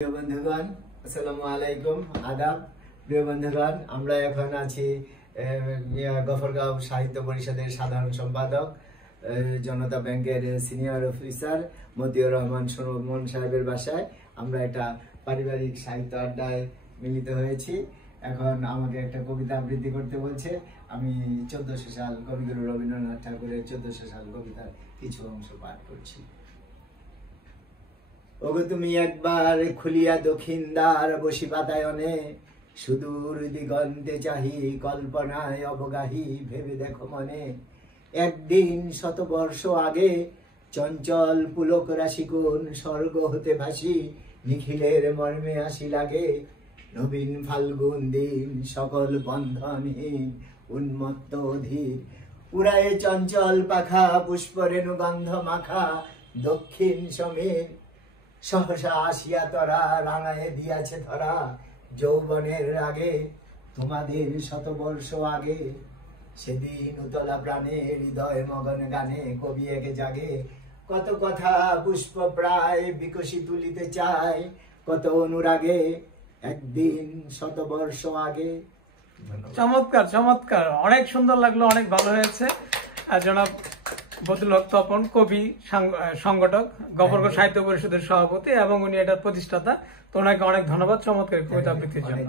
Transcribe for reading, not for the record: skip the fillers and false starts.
প্রিয় বন্ধুগণ, আসসালামু আলাইকুম, আদাব। প্রিয় বন্ধুগণ, আমরা এখন আছি গফরগাঁও সাহিত্য পরিষদের সাধারণ সম্পাদক, জনতা ব্যাংকের সিনিয়র অফিসার মতিউর রহমান সুমন সাহেবের বাসায়। আমরা একটা পারিবারিক সাহিত্য আড্ডায় মিলিত হয়েছি। এখন আমাকে একটা কবিতা আবৃত্তি করতে বলছে। আমি 1400 সাল কবিগুরু রবীন্দ্রনাথ ঠাকুরের 1400 সাল কবিতার কিছু অংশ পাঠ করছি। ওগো তুমি একবার খুলিয়া দক্ষিণ দ্বার বসি বাতায়নে, সুদূর দিগন্তে চাহি কল্পনায় অবগাহী, ভেবে দেখো মনে একদিন 100 বর্ষ আগে চঞ্চল পুলক রাশি কোন স্বর্গ হতে ভাসি নিখিলের মর্মে আসি লাগে। নবীন ফাল্গুন দিন সকল বন্ধনহীন উন্মত্ত অধীর, উড়ায়ে চঞ্চল পাখা পুষ্প রেণু গন্ধ মাখা দক্ষিণ সমীর। সহসা আসিয়া তরা রাঙায় দিয়াছে ধরা যৌবনের রাগে, তোমাদের 100 বর্ষ আগে। সেদিন উতলা প্রাণে হৃদয় মগন গানে কবি একে জাগে। কত কথা পুষ্প প্রায় বিকশি তুলিতে চায়, কত অনুরাগে একদিন 100 বর্ষ আগে। চমৎকার চমৎকার, অনেক সুন্দর লাগলো, অনেক ভালো হয়েছে। আর জনাব বদরুল হক তপন, কবি, সংগঠক, গফরগাঁও সাহিত্য পরিষদের সভাপতি এবং উনি এটার প্রতিষ্ঠাতা। তো ওনাকে অনেক ধন্যবাদ চমৎকার কবিতা আবৃত্তির জন্য।